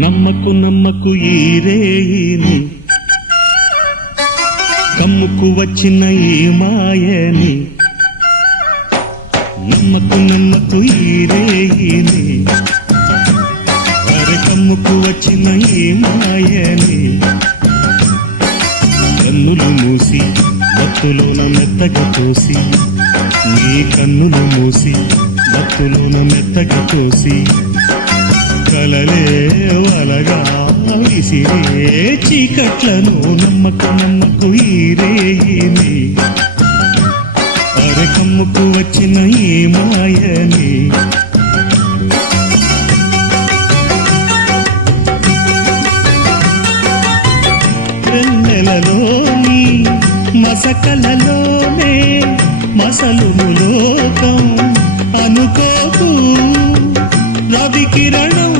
నమ్మకు నమ్మకు ఈ రేయిని, కమ్ముకు వచ్చిన ఈ మాయని. నమ్మకు నమ్మకు ఈ రేయిని, అరే కమ్ముకు వచ్చిన ఈ మాయని. కన్నులు మూసి మత్తులోన మెత్తగా తోసి, నీ కన్నులు మూసి మత్తులోన మెత్తగా తోసి, కలలే వలగా విసిరే చీకట్లను. నమ్మకు నమ్మకు ఈ రేయిని, అరే కమ్ముకు వచ్చిన ఈ మాయని. వెన్నెలలోని మసకలలోనే మసలుము లోకం అనుకోకు, రవి కిరణం